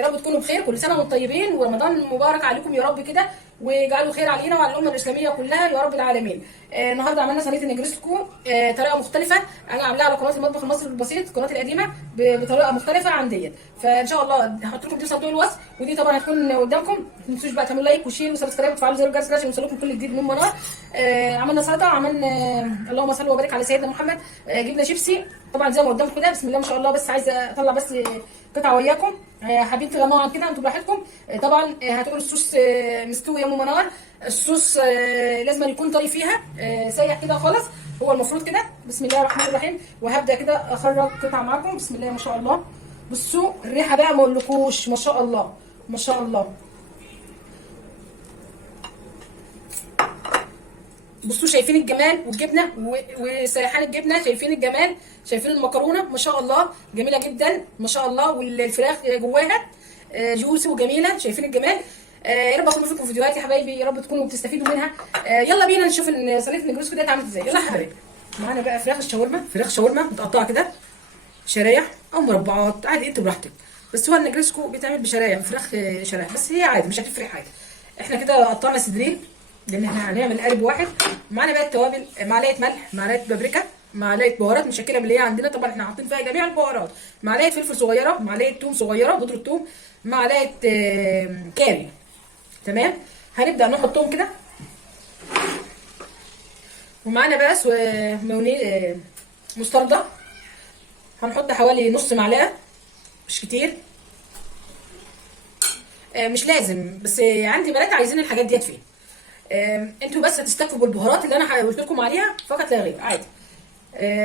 يا رب تكونوا بخير، كل سنه وانتم طيبين، ورمضان مبارك عليكم يا رب كده، ويجعله خير علينا وعلى الامه الاسلاميه كلها يا رب العالمين. النهارده عملنا صينيه النجرسكو طريقه مختلفه، انا عاملاها على قناه المطبخ المصري البسيط، قناتي القديمه، بطريقه مختلفه عن ديت. فان شاء الله هحط لكم دي صندوق الوصف، ودي طبعا هتكون قدامكم. ما تنسوش بقى تعملوا لايك وشير وسبسكرايب وتفعلوا زر الجرس عشان يوصلكم كل جديد من منار. عملنا سلطه، عملنا اللهم صل وبارك على سيدنا محمد. جبنا شيبسي طبعا زي ما قدامكم كده، بسم الله ما شاء الله. بس عايزه اطلع بس قطعه وياكم، حابين تغموا عن كده انتوا براحتكم. طبعا هتقولوا الصوص مستوي يا ام منار، الصوص لازم يكون طري فيها، سايح كده خالص، هو المفروض كده. بسم الله الرحمن الرحيم. وهبدا كده اخرج قطعه معاكم، بسم الله ما شاء الله. بصوا الريحه بقى ما اقولكوش، ما شاء الله ما شاء الله. بصوا شايفين الجمال والجبنه وسيحان الجبنه، شايفين الجمال، شايفين المكرونه ما شاء الله جميله جدا ما شاء الله، والفراخ جواها جوسي وجميله، شايفين الجمال. يا رب اكون بفيدكم فيديوهات يا حبايبي، يا رب تكونوا بتستفيدوا منها. يلا بينا نشوف صينيه النجرسكو ديت عملت ازاي. يلا يا حبايبي، معانا بقى فراخ الشاورما، فراخ شاورما متقطعه كده شرايح او مربعات عادي انت براحتك، بس هو النجرسكو بيتعمل بشرايح، فراخ شرايح، بس هي عادي مش هتفرق حاجه. احنا كده قطعنا صدرين لان احنا هنعمل قالب واحد. معانا بقى التوابل، معلقه ملح، معلقه بابريكا، معلقه بهارات مشكله من اللي هي عندنا، طبعا احنا حاطين فيها جميع البهارات، معلقه فلفل صغيره، معلقه ثوم صغيره بودره ثوم، معلقه كاري. تمام، هنبدا نحطهم كده. ومعانا بقى مستردة، هنحط حوالي نص معلقه، مش كتير، مش لازم، بس عندي بنات عايزين الحاجات ديت فيه. انتوا بس هتستكفوا بالبهارات اللي انا قلت لكم عليها فقط لا غير، عادي.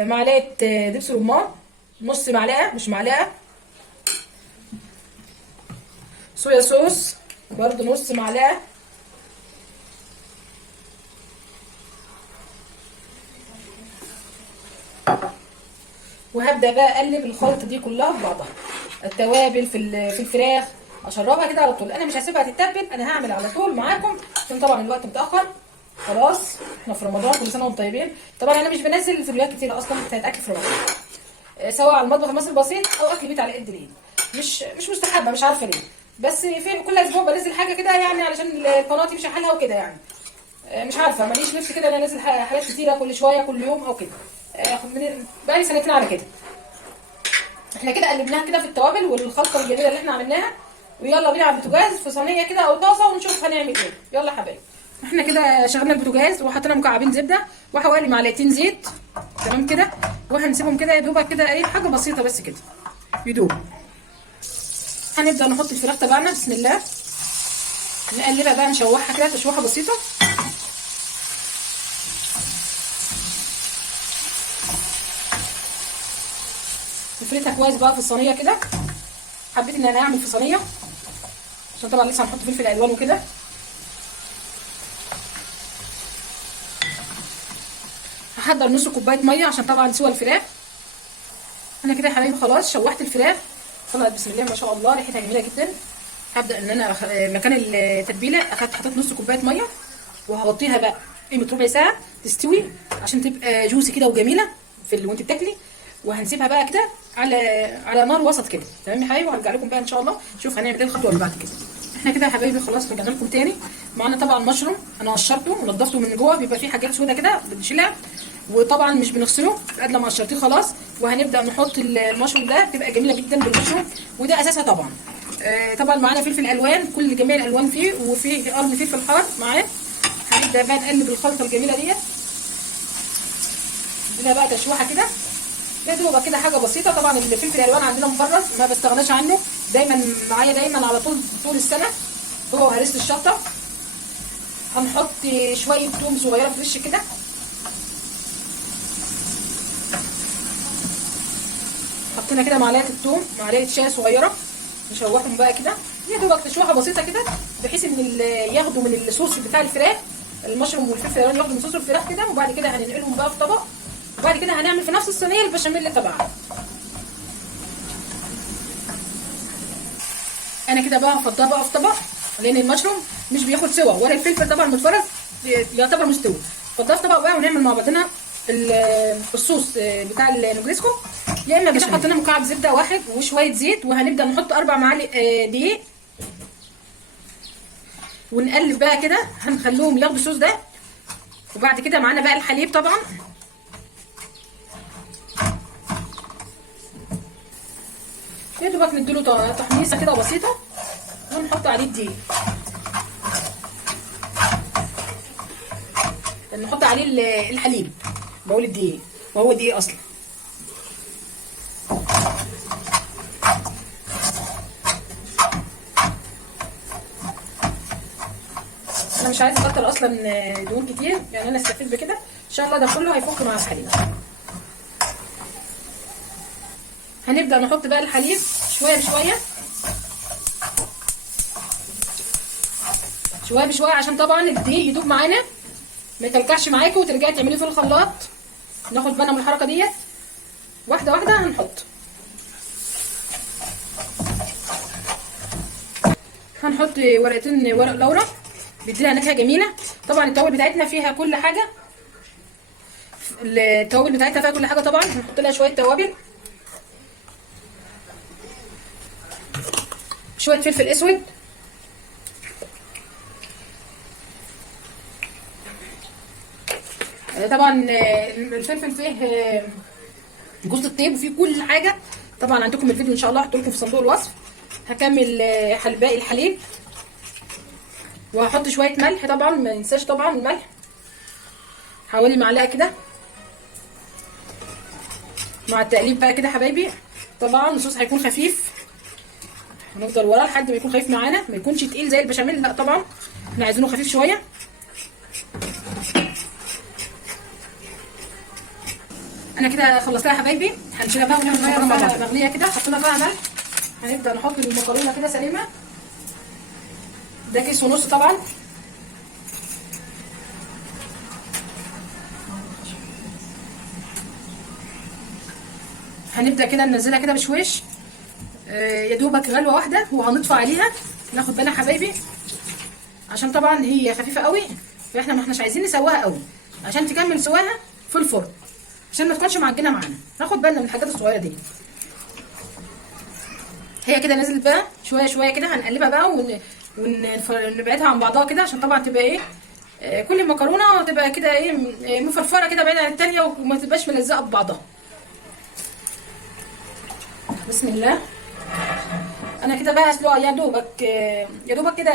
معلقه دبس رمان، نص معلقه مش معلقه. صويا صوص برضو نص معلقه. وهبدا بقى اقلب الخلطه دي كلها في بعضها، التوابل في الفراخ اشربها كده على طول. انا مش هسيبها تتبل، انا هعمل على طول معاكم عشان طبعا الوقت متاخر خلاص، احنا في رمضان كل سنه وانتم طيبين. طبعا انا مش بنزل فيديوهات كتير اصلا بتاعت اكل في رمضان، سواء على المطبخ المصري البسيط او اكل بيت على قد الايد، مش مستحبه، مش عارفه ليه، بس في كل اسبوع بنزل حاجه كده يعني علشان القناه تمشي حالها وكده يعني. مش عارفه، ماليش نفس كده ان انا انزل حاجات كتيره كل شويه كل يوم او كده. بقى لي سنتين على كده. احنا كده قلبناها كده في التوابل والخلطه الجميله اللي احنا عملناها، ويلا بينا على البوتاجاز في صينيه كده او طاسه ونشوف هنعمل ايه. يلا يا حبايبي، احنا كده شغلنا البوتاجاز وحطينا مكعبين زبده وحوالي معلقتين زيت، تمام كده، وهنسيبهم كده يا دوبك كده ايه، حاجه بسيطه بس كده يدوب. هنبدا نحط الفراخ تبعنا، بسم الله، نقلبها بقى نشوحها كده تشويحه بسيطه. نفردها كويس بقى في الصينيه كده، حبيت ان انا اعمل في صينيه عشان طبعا لسه هنحط فلفل الوان وكده. هحضر نص كوبايه ميه عشان طبعا سوى الفراخ. انا كده يا حبايبي خلاص شوحت الفراخ، طلعت بسم الله ما شاء الله ريحتها جميله جدا. هبدا ان انا مكان التتبيله حطيت نص كوبايه ميه، وهغطيها بقى قيمه ربع ساعه تستوي عشان تبقى جوسي كده وجميله وانت بتاكلي. وهنسيبها بقى كده على نار وسط كده، تمام يا حبايبي. وهرجع لكم بقى ان شاء الله نشوف هنعمل ايه الخطوه اللي بعد كده. احنا كده يا حبايبي خلاص رجعنا لكم تاني. معانا طبعا مشروم، انا قشرته ونضفته من جوه، بيبقى فيه حاجات سودا كده بنشيلها، وطبعا مش بنغسله قد لما قشرتيه خلاص. وهنبدا نحط المشروم ده، بتبقى جميله جدا بالمشروم، وده اساسها طبعا. طبعا معانا فلفل الوان، كل جميع الالوان فيه، وفيه قرن فلفل حار معاه. هنبدا بقى نقلب الخلطه الجميله ديت، نديها بقى تشويحه كده يا دوبك كده، حاجه بسيطه. طبعا الفلفل الالوان عندنا مفرز ما بستغناش عنه، دايما معايا دايما على طول السنه، هو وهريسه الشطه. هنحط شويه ثوم صغيره فريش كده، حطينا كده معلقه الثوم، معلقه شاي صغيره، نشوحهم بقى كده يا دوبك تشويحه بسيطه كده، بحيث ان ياخدوا من الصوص بتاع الفراخ، المشروم والفلفل الالوان ياخدوا من صوص الفراخ كده. وبعد كده هننقلهم بقى في طبق، وبعد كده هنعمل في نفس الصينيه البشاميل اللي تبعها. انا كده بقى هفضها بقى في طبق، لان المشروم مش بياخد سوا ولا الفلفل طبعا متفرز يعتبر مستوي. فضها في طبق بقى ونعمل مع بعضنا الصوص بتاع النجرسكو يا اما كده حطينا مكعب زبده واحد وشويه زيت، وهنبدا نحط 4 معالق دقيق، ونقلب بقى كده، هنخليهم ياخدوا الصوص ده. وبعد كده معانا بقى الحليب طبعا، يا دوبك نديله تحميصه كده بسيطه، ونحط عليه الدقيق، نحط عليه الحليب، بقول الدقيق وهو دقيق اصلا. انا مش عايزه اكتر اصلا دهون كتير، يعني انا استفيد بكده ان شاء الله. ده كله هيفك مع الحليب. هنبدا نحط بقى الحليب شويه بشويه شويه بشويه، عشان طبعا الدقيق يدوب معانا، ما يكلكعش معاكي وترجعي تعمليه في الخلاط. ناخد بالنا من الحركه ديت، واحده واحده هنحط ورقتين ورق لورا، بيديلها نكهه جميله. طبعا التوابل بتاعتنا فيها كل حاجه، طبعا هنحط لها شويه توابل، شويه فلفل اسود، طبعا الفلفل فيه جوز الطيب وفيه كل حاجه. طبعا عندكم الفيديو ان شاء الله هحطه لكم في صندوق الوصف. هكمل باقي الحليب، وهحط شويه ملح طبعا، ما ننساش طبعا الملح، حوالي معلقه كده مع التقليب بقى كده حبايبي. طبعا الصوص هيكون خفيف، هنفضل وراه لحد ما يكون خفيف معانا، ما يكونش تقيل زي البشاميل، لا طبعا احنا عايزينه خفيف شويه. انا كده خلصتها يا حبايبي، هنشيلها بقى ونعمل ميه مغليه كده، حطينا فيها ملح. هنبدا نحط المكرونه كده سليمه، ده كيس ونص طبعا. هنبدا كده ننزلها كده بشويش، يا دوبك غلوه واحده وهنطفي عليها. ناخد بالنا حبايبي عشان طبعا هي خفيفه قوي، فاحنا ما احناش عايزين نسواها قوي عشان تكمل سواها في الفرن، عشان ما تكونش معجنه معانا. ناخد بالنا من الحاجات الصغيره دي. هي كده نزلت بقى شويه شويه كده، هنقلبها بقى ونبعدها عن بعضها كده، عشان طبعا تبقى ايه، كل المكرونه تبقى كده ايه مفرفره كده بعيد عن الثانيه، وما تبقاش ملزقه ببعضها. بسم الله. انا كده بقى هسلقها يا دوبك كده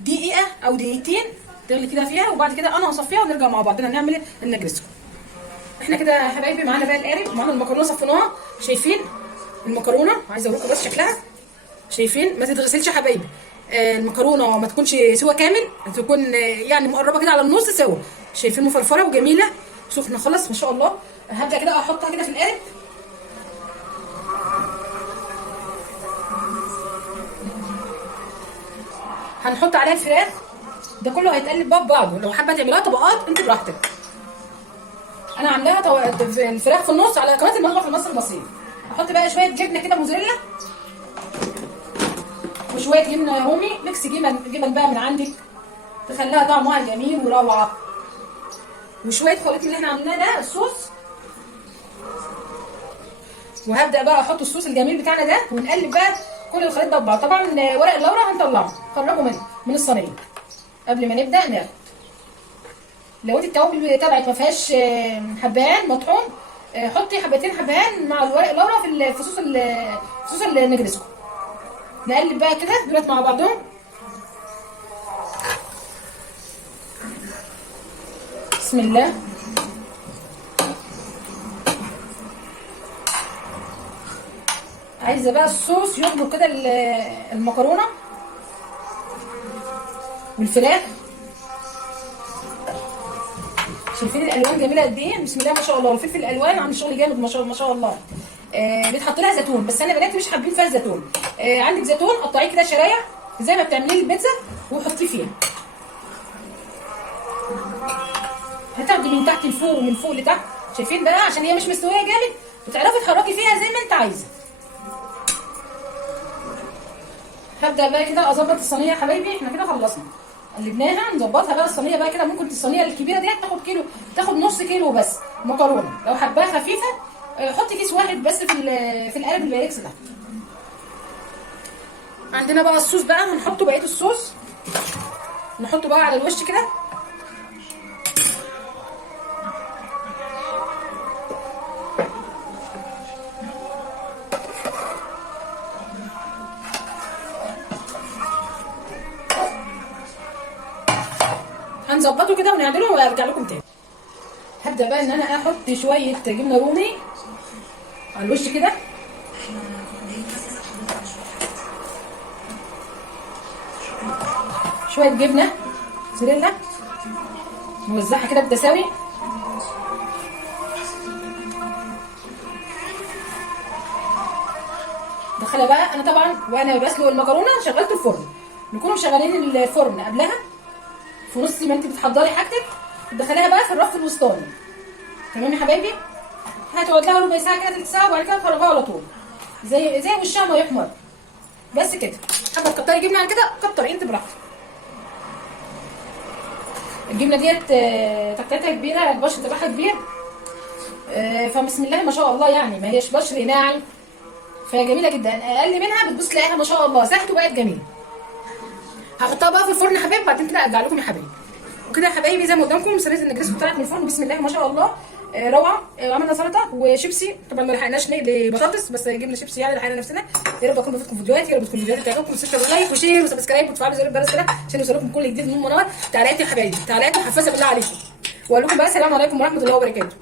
دقيقه او دقيقتين تغلي كده فيها، وبعد كده انا هصفيها ونرجع مع بعضنا نعمل النجرسكو. احنا كده يا حبايبي معانا بقى القارب، معانا المكرونه صفيناها. شايفين المكرونه؟ عايزه اوريكم بس شكلها. شايفين؟ ما تتغسلش يا حبايبي، المكرونه ما تكونش سوا كامل، تكون يعني مقربه كده على النص سوا. شايفين؟ مفرفره وجميله سخنه خلاص ما شاء الله. هبدا كده احطها كده في القارب. هنحط عليها الفراخ، ده كله هيتقلب بقى ببعضه. لو حابه تعمليها طبقات انت براحتك. انا عاملاها الفراخ في النص على قناه المطبخ المصري البسيط. هحط بقى شويه جبنه كده موزاريلا، وشويه جبنه رومي، ميكس جبن بقى من عندك تخليها طعمها جميل وروعه. وشويه خليط اللي احنا عملناه ده الصوص. وهبدا بقى احط الصوص الجميل بتاعنا ده، ونقلب بقى كل الخليط ده ببعض. طبعا ورق اللورا هنطلعه، خرجه من الصينيه قبل ما نبدا ناخد. لو انت التوابل تبعك ما فيهاش حبهان مطحون، حطي حبتين حبهان مع الورق اللورا في صوص النجرسكو. نقلب بقى كده دولت مع بعضهم. بسم الله. عايزه بقى الصوص يخضر كده المكرونه والفراخ. شايفين الالوان جميله قد ايه؟ بسم الله ما شاء الله. والفلفل الالوان عامل شغل جامد ما شاء الله. بيتحط لها زيتون، بس انا بناتي مش حابين فيها زيتون. عندك زيتون قطعيه كده شرايح زي ما بتعملي البيتزا وحطيه فيها. هتاخدي من تحت لفوق ومن فوق لتحت. شايفين بقى؟ عشان هي مش مستويه جامد وتعرفي تحركي فيها زي ما انت عايزه. هبدا بقى كده اظبط الصينيه يا حبايبي. احنا كده خلصنا، قلبناها. نظبطها بقى الصينيه بقى كده. ممكن الصينيه الكبيره ديت تاخد نص كيلو بس مكرونه. لو حباها خفيفه حطي كيس واحد بس في القالب البايركس ده. عندنا بقى الصوص بقى، هنحطه بقيه الصوص، نحطه بقى على الوش كده. هنظبطه كده ونعدله وارجع لكم تاني. هبدا بقى ان انا احط شويه جبنه رومي على الوش كده، شويه جبنه موتزاريلا نوزعها كده بالتساوي. دخلها بقى. انا طبعا وانا بسلق المكرونه شغلت الفرن، نكونوا مشغلين الفرن قبلها في نص ما انت بتحضري حاجتك، تدخليها بقى في الرف الوسطاني. تمام يا حبايبي؟ هتقعد لها ربع ساعه كده، تلت ساعه، وبعد كده تخرجوها على طول زي وشها ما يحمر. بس كده. حابه تكتري جبنه عن كده كتري انت براحتك. الجبنه ديت تكتاتها كبيره، البشر تبعها كبير، فبسم الله ما شاء الله، يعني ما هيش بشر ناعم، فهي جميله جدا. اقل منها بتبص تلاقيها ما شاء الله ساحت وبقت جميله. هحطها بقى في الفرن يا حبايبي، بعدين كده ارجع لكم يا حبايبي. وكده يا حبايبي زي ما قدامكم سلطه النجريسكو طلعت من الفرن بسم الله ما شاء الله، روعه. وعملنا سلطه وشيبسي، طبعا ما لحقناش نقلي بطاطس بس جبنا شيبسي يعني لحقنا نفسنا. يا رب اكون بفيدكم فيديوهاتي، يا رب تكون الفيديوهات بتاعتكم. ما تنسوش لايك وشير وسبسكرايب وتفعلوا زر الجرس كده عشان يوصلكم كل جديد من منار. تعالات يا حبايبي، تعالات وحفازه بالله عليكم. واقول لكم بقى السلام عليكم ورحمه الله وبركاته.